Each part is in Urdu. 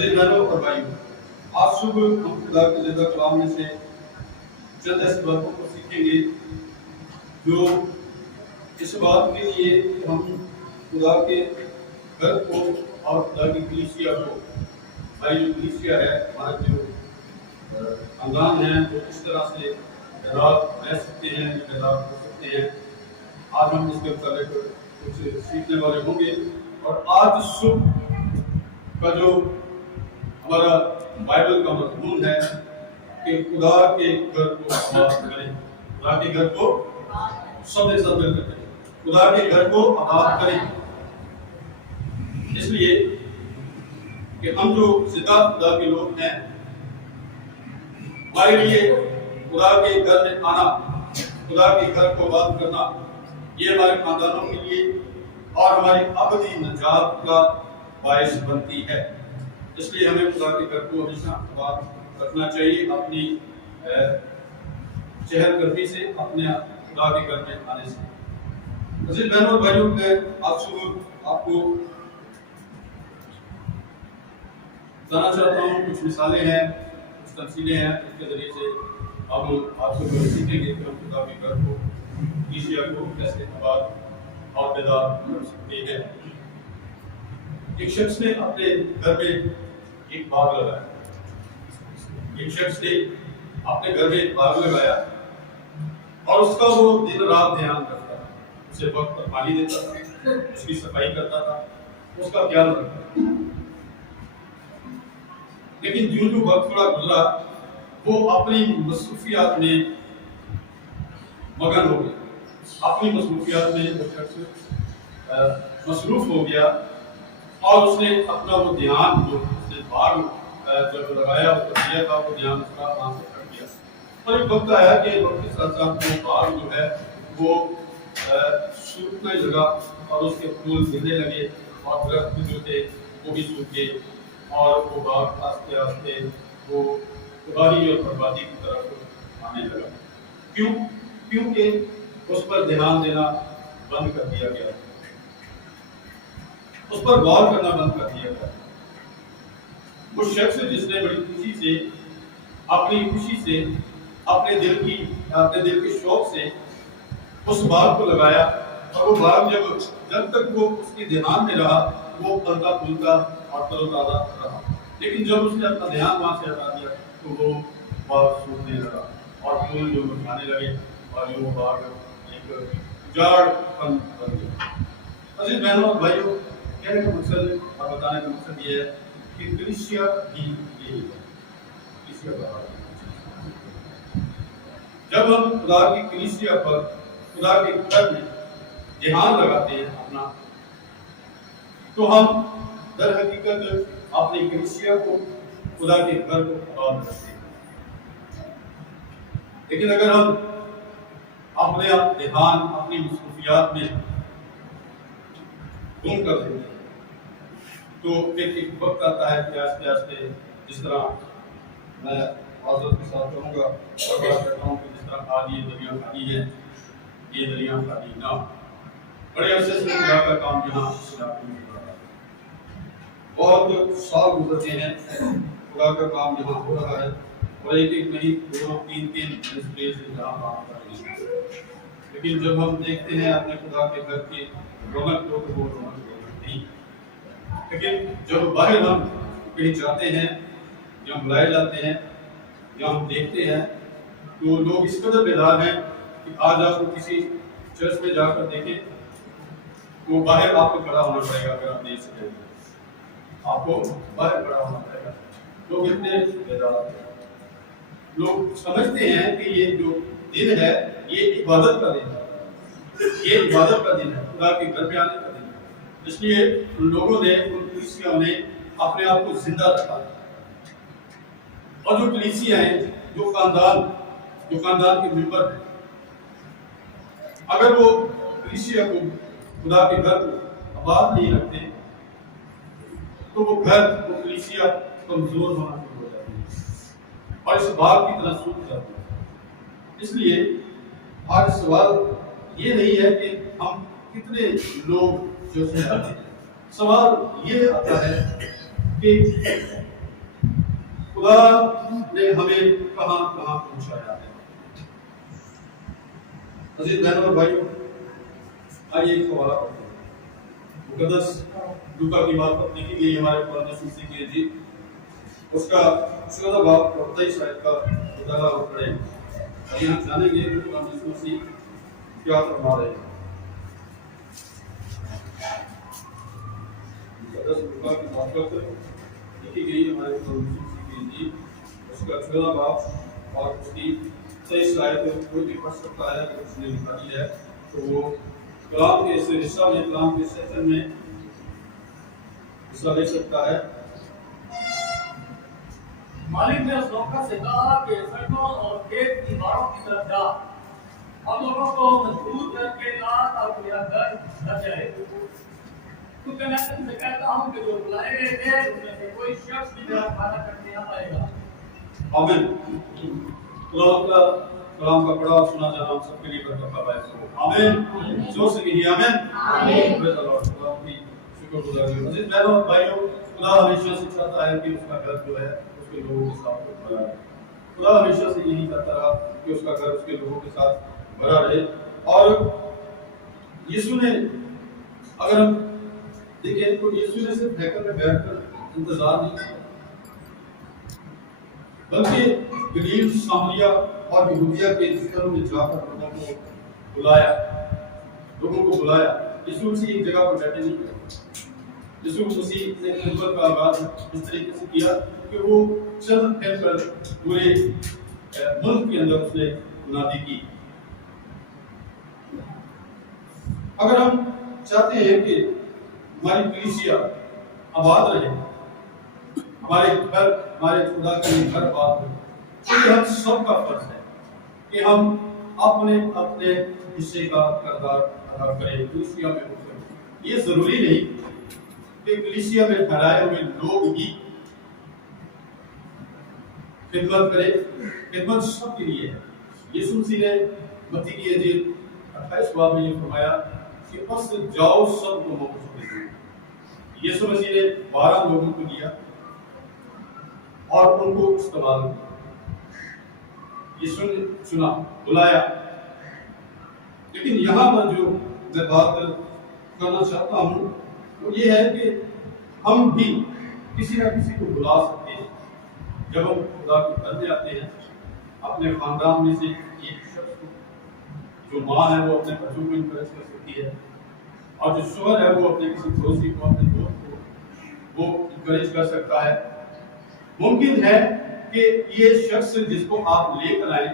عزیز بہنوں اور بھائیوں، آج صبح ہم خدا کے زندہ کلام میں سے چند ایسی باتوں کو سیکھیں گے جو اس بات کے لیے کہ ہم خدا کے گھر کو اور خدا کی کلیسیا کو، ہماری جو کلیسیا ہے، ہمارا جو خاندان ہے، جو اس طرح سے رات رہ سکتے ہیں، رات کر سکتے ہیں، آج ہم اس کے متعلق کچھ سیکھنے والے ہوں گے۔ اور آج صبح کا جو ہمارا بائبل کا مضمون ہے کہ خدا کے گھر کو آباد کریں، خدا کے گھر کو سب سے مل کر کریں، خدا کے گھر کو آباد کریں، اس لیے کہ ہم جو زندہ خدا کے لوگ ہیں، ہمارے لیے خدا کے گھر میں آنا، خدا کے گھر کو آباد کرنا، یہ ہمارے خاندانوں کے لیے اور ہماری ابدی نجات کا باعث بنتی ہے۔ اس لیے ہمیں خدا کے گھر کو ہمیشہ آباد رکھنا چاہیے، اپنی چہل قدمی سے، اپنے خدا کے گھر میں آنے سے۔ عزیز بہنوں اور بھائیوں، میں آج صبح آپ کو بتانا چاہتا ہوں، کچھ مثالیں ہیں، کچھ تمثیلیں ہیں، اس کے ذریعے سے ہم آپ کو سیکھیں گے کہ ہم خدا کے گھر کو، کلیسیا کو کیسے آباد اور بیدار کر سکتے ہیں۔ ایک شخص نے اپنے گھر میں ایک باغ لگایا، ایک شخص نے اپنے گھر میں ایک باغ لگایا اور اس کا وہ دن رات دھیان رکھتا تھا، اسے وقت پر پانی دیتا تھا، اس کی صفائی کرتا تھا، اس کا خیال رکھتا تھا۔ لیکن جو وقت تھوڑا گزرا، وہ اپنی مصروفیات میں مگن ہو گیا، اپنی مصروفیات میں وہ شخص مصروف ہو گیا اور اس نے اپنا وہ دھیان جو اس نے باغ جب لگایا اس کا دیا تھا، وہ دھیان اس کا وہاں سے ہٹ گیا۔ اور ایک وقت آیا کہ وقت کے ساتھ ساتھ وہ باغ جو ہے وہ سوکھنے لگا اور اس کے پھول گرنے لگے اور درخت جو تھے وہ بھی سوکھ گئے اور وہ باغ آہستہ آہستہ وہ تباہی اور بربادی کی طرف آنے لگا۔ کیوں؟ کیونکہ اس پر دھیان دینا بند کر دیا گیا، اس پر غور کرنا بند کر دیا گیا۔ وہ شخص جس نے بڑی خوشی سے، اپنی خوشی سے، اپنے دل کے شوق سے اس باغ کو لگایا، اور وہ باغ جب تک وہ اس کے دھیان میں رہا وہ پھلتا پھولتا اور تر و تازہ رہا، لیکن جب اس نے اپنا دھیان وہاں سے ہٹا دیا تو وہ باغ سوکھنے لگا اور پھول جو مرجھانے لگے اور وہ باغ ایک اجاڑ بن گیا۔ عزیز بہنوں اور بھائیوں، کہنے کا مقصد اور بتانے کا مقصد یہ ہے کہ کلیسیا بھی یہی ہے، کلیسیا کا حال۔ جب ہم خدا کی کلیسیا پر، خدا کے گھر میں دھیان لگاتے ہیں اپنا، تو ہم در حقیقت اپنی کلیسیا کو، خدا کے گھر کو آباد کرتے ہیں۔ لیکن اگر ہم اپنے دھیان اپنی مصروفیات میں گم کر دیتے ہیں تو ایک وقت آتا ہے کہ آہستہ آہستہ، جس طرح میں معذرت کے ساتھ کہوں گا اور بات کرتا ہوں کہ جس طرح آج یہ دریا خالی ہے، یہ دریا خالی نہ، بڑے عرصے سے خدا کا کام یہاں اس علاقے میں ہو رہا ہے، بہت سال گزرتے ہیں، خدا کا کام یہاں ہو رہا ہے، اور ایک نہیں، دو تین ڈسپلے سے جہاں کام کر رہے ہیں۔ لیکن جب ہم دیکھتے ہیں اپنے خدا کے گھر کی رونق کو، تو وہ رونق نہیں۔ لیکن جب باہر ہم کہیں جاتے ہیں یا بلائے جاتے ہیں یا ہم دیکھتے ہیں تو لوگ اس قدر بیدار ہیں کہ آج آپ کو کسی چرچ میں جا کر دیکھیں تو باہر آپ کو کھڑا ہونا پڑے گا۔ اگر آپ دیکھ سکیں آپ کو باہر کھڑا ہونا پڑے گا۔ لوگ اتنے بیدار ہیں، لوگ سمجھتے ہیں کہ یہ جو دن ہے یہ عبادت کا دن ہے، یہ عبادت کا دن ہے، خدا کے گھر میں آنے کا دن ہے۔ اس لیے ان لوگوں نے، ان کلیسیوں نے اپنے آپ کو زندہ رکھا، اور جو کلیسیا ہیں، جو خاندان کے ممبر ہیں، اگر وہ کلیسیا کو، خدا کے گھر کو آباد نہیں رکھتے تو وہ گھر، وہ کلیسیا کمزور ہونا شروع ہو جاتی ہے اور اس باغ کی طرح سوکھ جاتی ہے۔ اس لیے آج سوال یہ نہیں ہے کہ ہم کتنے لوگ جو آتے ہیں، سوال یہ آتا ہے کہ خدا نے ہمیں کہاں کہاں پہنچایا ہے۔ عزیز بہنوں اور بھائیوں، آئیے ایک حوالہ پڑھتے ہیں۔ مقدس لوکا کی بات پر لکھی گئی ہمارے قرآن مسیح کی انجیل، اس کا 14 باب اور 23 آیت کا مطالعہ ہم کریں، اور یہاں جانیں گے کہ قرآن مسیح کیا فرما رہے ہیں۔ مقدس لوکا کی بات پر لکھی گئی ہمارے قرآن مسیح کی انجیل، اس کا 14 باب اور اس کی 23 آیت کوئی بھی پڑھ سکتا ہے، اگر اس نے لکھا دی ہے تو وہ کلام کے اس حصہ میں، کلام کے سیکشن میں حصہ لے سکتا ہے۔ مالک نے اس نوکر سے کہا کہ سڑکوں اور کھیت کی باڑوں کی طرف جا اور لوگوں کو مجبور کر کے لا تاکہ میرا گھر بھر جائے، کیونکہ میں تم سے کہتا ہوں کہ جو بلائے گئے تھے ان میں سے کوئی شخص بھی میرا کھانا کرنے نہ پائے گا۔ آمین۔ کلام کا پڑھا اور سنا جانا ہم سب کے لیے برکت کا باعث ہو۔ آمین۔ زور سے کہیے آمین۔ آمین۔ خدا کی شکر گزاری ہو۔ عزیز بہنوں اور بھائیوں، خدا ہمیشہ سے چاہتا ہے کہ اس کا گھر جو ہے اس کے لوگوں کے ساتھ بھرا رہے۔ خدا ہمیشہ سے یہی چاہتا رہا کہ اس کا گھر اس کے لوگوں کے ساتھ بھرا رہے۔ اور یسوع نے، اگر ہم دیکھیں تو یسوع نے صرف ہیکل میں بیٹھ کر انتظار نہیں کیا، بلکہ گلیل، سامریہ اور یہودیہ کے شہروں میں جا کر لوگوں کو بلایا۔ یسوع مسیح ایک جگہ پر بیٹھے نہیں گئے۔ یسوع مسیح نے خدمت کا آغاز اس طریقے سے کیا کہ وہ چل پھر کر پورے ملک کے اندر اس نے منادی کی۔ اگر ہم چاہتے ہیں کہ ہماری کلیسیا آباد رہے، ہمارے گھر، ہمارے خدا کا یہ گھر آباد ہو، تو یہ ہم سب کا فرض ہے کہ ہم اپنے حصے کا کردار ادا کریں، کلیسیا میں ہو کر۔ یہ ضروری نہیں کہ کلیسیا میں ٹھہرائے ہوئے لوگ ہی خدمت کریں، خدمت سب کے لیے ہے۔ یسوع مسیح نے متی کی انجیل 28 باب میں یہ فرمایا کہ پس جاؤ سب لوگوں کو سمجھو۔ یسوع مسیح نے 12 لوگوں کو لیا اور ان کو استعمال کیا۔ یسوع نے چنا، بلایا۔ لیکن یہاں پر جو میں بات کرنا چاہتا ہوں وہ یہ ہے کہ ہم بھی کسی نہ کسی کو بلا سکتے ہیں۔ جب ہم خدا کے گھر میں آتے ہیں، اپنے خاندان میں سے ایک شخص کو، جو ماں ہے وہ اپنے بچوں کو انکریج کر سکتی ہے، اور جو شوہر ہے وہ اپنے کسی پڑوسی کو، اپنے دوست کو وہ انکریج کر سکتا ہے۔ ممکن ہے کہ یہ شخص جس کو آپ لے کر آئیں،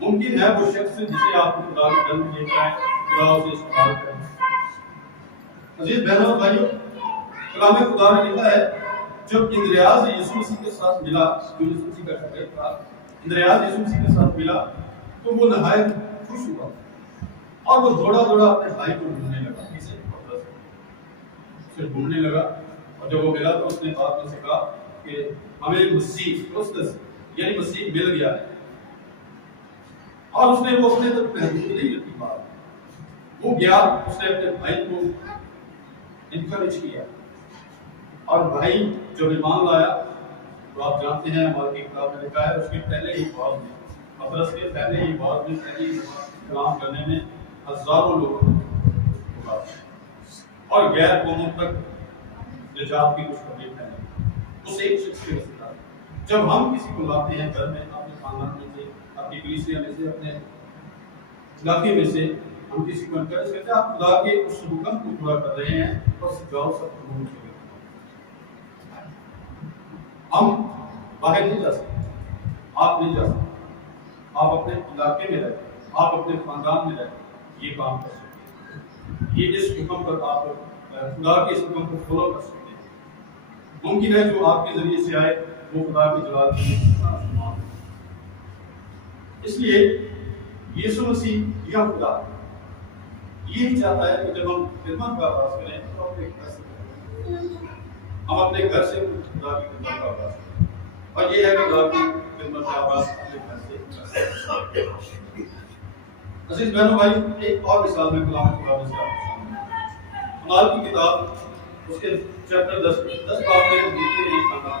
ممکن ہے وہ شخص جسے آپ خدا کے گھر میں لے کر آئیں، خدا اسے استعمال کریں۔ عزیز بہنوں اور بھائیوں، کلام خدا نے لکھا ہے جب اندریاس یسوع مسیح کے ساتھ ملا، جو یسوع مسیح کا شاگرد تھا، اندریاس یسوع مسیح کے ساتھ ملا تو وہ نہایت خوش ہوا اور وہ دوڑا اپنے بھائی کو ڈھونڈنے لگا، اسے ڈھونڈنے لگا۔ اور جب وہ ملا تو اس نے بات میں سے کہا کہ ہمیں مسیح کرسٹس یعنی مسیح مل گیا ہے، اور اس نے وہ اپنے تک محدود نہیں رکھی بات، وہ گیا، اس نے اپنے بھائی کو انکریج کیا، اور بھائی جب ایمان لایا تو آپ جانتے ہیں ہماری کتاب میں لکھا ہے اس کے پہلے ہی بعد میں، پطرس کے پہلے ہی بعد میں، پہلی کلام کرنے میں ہزاروں لوگوں کو، اور غیر قوموں تک نجات کی خوشخبری پھیلائی اس ایک شخص کے وسیلہ۔ جب ہم کسی کو لاتے ہیں گھر میں، اپنے خاندان میں سے، اپنی کلیسیا میں سے، اپنے علاقے میں سے، ہم کسی کو انکریج کرتے ہیں، آپ خدا کے اس حکم کو پورا کر رہے ہیں، بس جاؤ سب لوگوں کے۔ ہم باہر نہیں جا سکتے، آپ نہیں جا سکتے، آپ اپنے علاقے میں رہتے، آپ اپنے خاندان میں رہتے، یہ کام کر سکتے ہیں، یہ اس حکم پر آپ خدا کے اس حکم کو فالو کر سکتے ہیں۔ ممکن ہے جو آپ کے ذریعے سے آئے وہ خدا کے جلال کے لیے سامان۔ اس لیے یسوع مسیح یا خدا یہی چاہتا ہے کہ جب ہم خدمت کا آغاز کریں تو اپنے گھر سے کریں، ہم اپنے گھر سے خدا کی خدمت کا آغاز کریں، اور یہ ہے کہ خدا کی خدمت کا آغاز اپنے گھر سے کریں۔ عزیز بہنوں بھائی، ایک اور مثال میں کلام خدا میں سے آپ کو اعمال کی کتاب اس کے چیپٹر 10 باب میں دیکھتے ہیں خاندان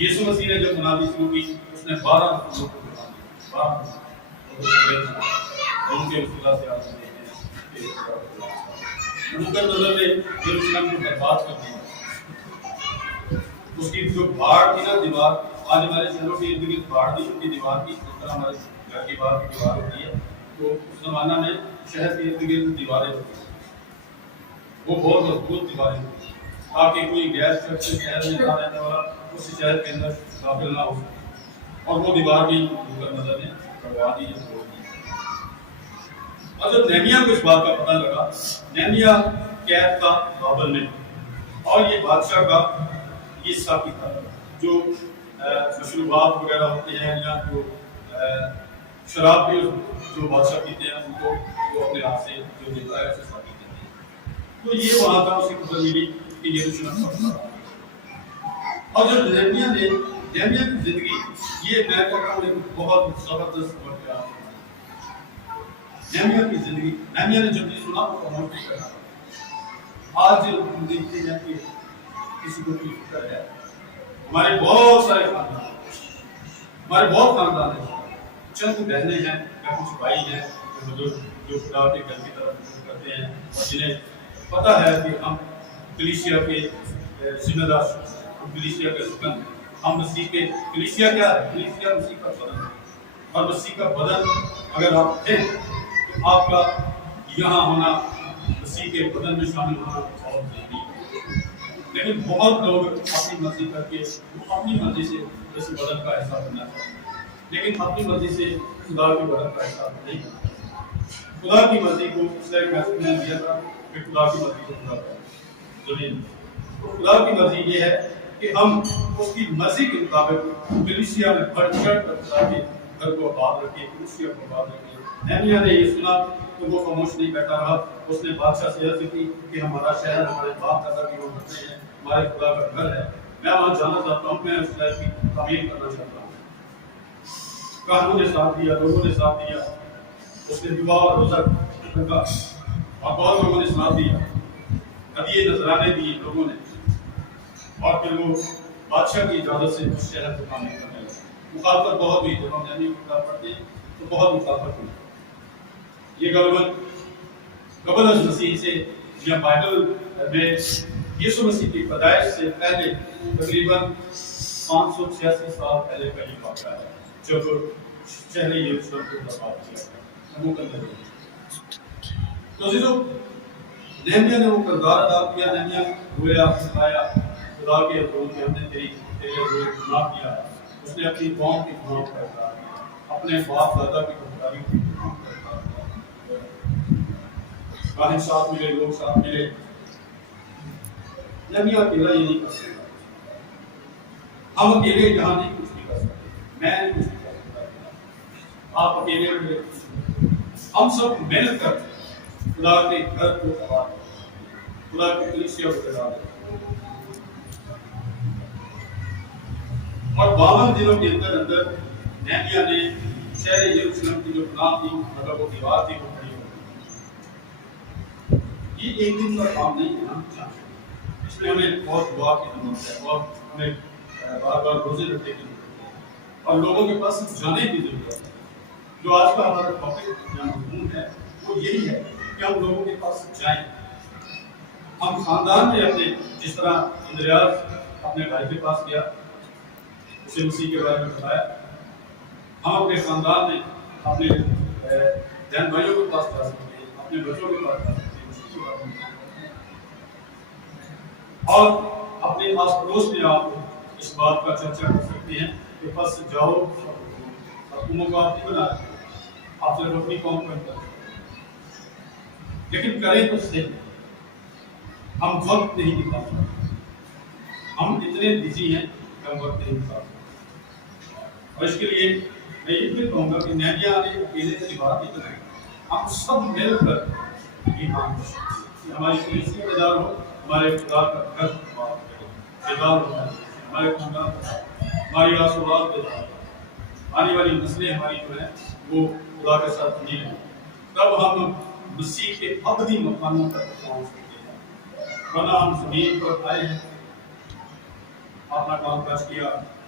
یسوع مسیح نے جب منادی شروع کی اس نے 12 رسولوں کو بنا دیا، 12 رسول ان کے وسیلہ سے آپ دیکھتے ہیں کہ نبوکدنصر نے یروشلم کو برباد کر دیا۔ اس کی جو باڑ تھی نا دیوار، آج ہمارے شہروں کے ارد گرد باڑ دی، ان کی دیوار کی جس طرح ہمارے گھر کی باہر کی دیوار ہوتی ہے، تو اس زمانہ میں شہر کے ارد گرد دیواریں ہوتی ہیں، وہ بہت مضبوط دیواریں ہوتی ہیں تاکہ کوئی غیر شخص شہر میں نہ رہنے والا اس شہر کے اندر داخل نہ ہو سکے، اور وہ دیوار بھی نبوکدنصر نے کروا دی یا توڑ دی۔ اور جب نہمیہ کو اس بات کا پتہ لگا، نہمیہ قید تھا بابل میں، اور یہ بادشاہ کا یہ ساتھی تھا جو مشروبات وغیرہ ہوتے ہیں یا جو شراب بھی جو بادشاہ پیتے ہیں ان کو وہ اپنے ہاتھ سے جو دیتا ہے اسے ساتھی دیتے ہیں۔ تو یہ وہاں تھا، اسے خبر ملی کہ یروشلم پڑتا ہے۔ اور جو نہمیہ کی زندگی، یہ میں کہتا ہوں ایک بہت زبردست سبق ہے۔ نہمیہ کی زندگی، نہمیہ نے جب یہ سنا تو خاموش نہیں کرنا۔ آج ہم دیکھتے ہیں کہ کسی کو کوئی فکر ہے، ہمارے بہت سارے خاندان ہیں، ہمارے بہت خاندان ہیں، چند بہنیں ہیں یا کچھ بھائی ہیں جو خدا کے گھر کی طرف رجوع کرتے ہیں اور جنہیں پتہ ہے کہ ہم کلیسیا کے ذمہ دار، ہم کلیسیا کے رکن ہیں، ہم مسیح کے، کلیسیا کیا ہے؟ کلیسیا مسیح کا بدن ہے، اور مسیح کا بدن اگر آپ ہیں تو آپ کا یہاں ہونا، مسیح کے بدن میں شامل ہونا بہت ضروری ہے۔ لیکن بہت لوگ اپنی مرضی کر کے اپنی مرضی سے اس بدن کا احساس کرنا چاہتے ہیں، لیکن اپنی مرضی سے خدا کے بدن کا احساس نہیں کرتے۔ خدا کی مرضی کو اس طرح محسوس نے دیا تھا کہ خدا کی مرضی کو پورا کریں زمین۔ تو خدا کی مرضی یہ ہے کہ ہم اس کی مرضی کے مطابق کلیسیا میں بڑھ چڑھ کر خدا کے گھر کو آباد رکھیں، کلیسیا کو آباد رکھیں۔ نہمیہ نے یہ سنا تو وہ خاموش نہیں بیٹھا رہا، اس نے بادشاہ سے عرض کی کہ ہمارا شہر، ہمارے باپ دادا بھی وہاں رہتے ہیں، ہمارے خدا کا گھر ہے، میں وہاں جانا چاہتا ہوں، میں اس شہر کی تعمیر کرنا چاہتا ہوں۔ کہانوں نے ساتھ دیا، لوگوں نے ساتھ دیا، اس نے دعا اور روزہ رکھا اور بہت لوگوں نے ساتھ دیا، ہدیے نذرانے دیے لوگوں نے، اور پھر وہ بادشاہ کی اجازت سے اس شہر کو تعمیر کرنے لگے۔ مخالفت بہت ہوئی، جب ہم نہمیہ کی کتاب پڑھتے ہیں تو بہت مخالفت ہوئی۔ یہ غالباً قبل از مسیح سے یا بائبل میں یسوع مسیح کی پیدائش سے پہلے تقریباً 586 سال پہلے کا یہ واقعہ ہے، جب شہر یروشلم کو برباد کیا گیا نبوکدنصر نے۔ تو عزیزو، نہمیہ نے وہ کردار ادا کیا۔ نہمیہ گویا سکھایا خدا کے حضور کہ ہم نے تیرے حضور گناہ کیا ہے۔ اس نے اپنی قوم کی گناہوں کا اقرار کیا، اپنے باپ دادا کی گناہوں کی گناہوں کا اقرار کیا۔ راہب ساتھ ملے، لوگ ساتھ ملے، نہمیہ اکیلا یہ نہیں کر سکتا۔ ہم اکیلے یہاں نہیں کچھ نہیں کر سکتے، میں نہیں کچھ نہیں کر سکتا، آپ اکیلے رہے، ہم سب محنت کر خدا کے گھر کو آباد کریں، خدا کی کلیسیا کو بنا دیں۔ اور 52 دنوں کے اندر اندر نہمیہ نے شہر یروشلم کی جو بنیاد تھی، مطلب وہ دیوار تھی، وہ کھڑی ہو گئی۔ یہ ایک دن کا کام نہیں ہے نا، اس میں ہمیں بہت دعا کی ضرورت ہے، بہت ہمیں بار بار روزے رکھنے کی ضرورت ہے، اور لوگوں کے پاس جانے کی ضرورت ہے۔ جو آج کا ہمارا ٹاپک یا مضمون ہے وہ یہی ہے کہ ہم لوگوں کے پاس جائیں۔ ہم خاندان میں اپنے، جس طرح اندریاس اپنے بھائی کے پاس گیا، اسے مسیح کے بارے میں بتایا، ہم اپنے خاندان میں اپنے بہن بھائیوں کے پاس جا سکتے ہیں، اپنے بچوں کے پاس جا سکتے ہیں، مسیح کے بارے میں، اور اپنے آس پڑوس میں آپ اس بات کا چرچا کر سکتے ہیں کہ بس جاؤ، حکوموں کو آپ نہیں بنا رہے، آپ صرف اپنی قوم کو انتظار، لیکن کریں تو صحیح۔ ہم وقت نہیں نکال سکتے، ہم اتنے بزی ہیں کہ ہم وقت نہیں نکال سکتے، اور اس کے لیے میں یہ بھی کہوں گا کہ نہمیہ نے اکیلے سے بات نہیں کریں، ہم سب مل کر یہ کام کریں، ہماری کلیسیا بیدار ہو، ہمارے خدا کا گھر بیدار ہو، ہمارے خاندان ہماری آس و پاس بیدار ہو، آنے والی نسلیں ہماری جو ہیں وہ خدا کے ساتھ نہیں ہیں، تب ہم مسیح کے ابدی مقاموں تک پہنچ سکتے ہیں۔ ورنہ ہم زمین پر آئے ہیں، اپنا کام کاج کیا،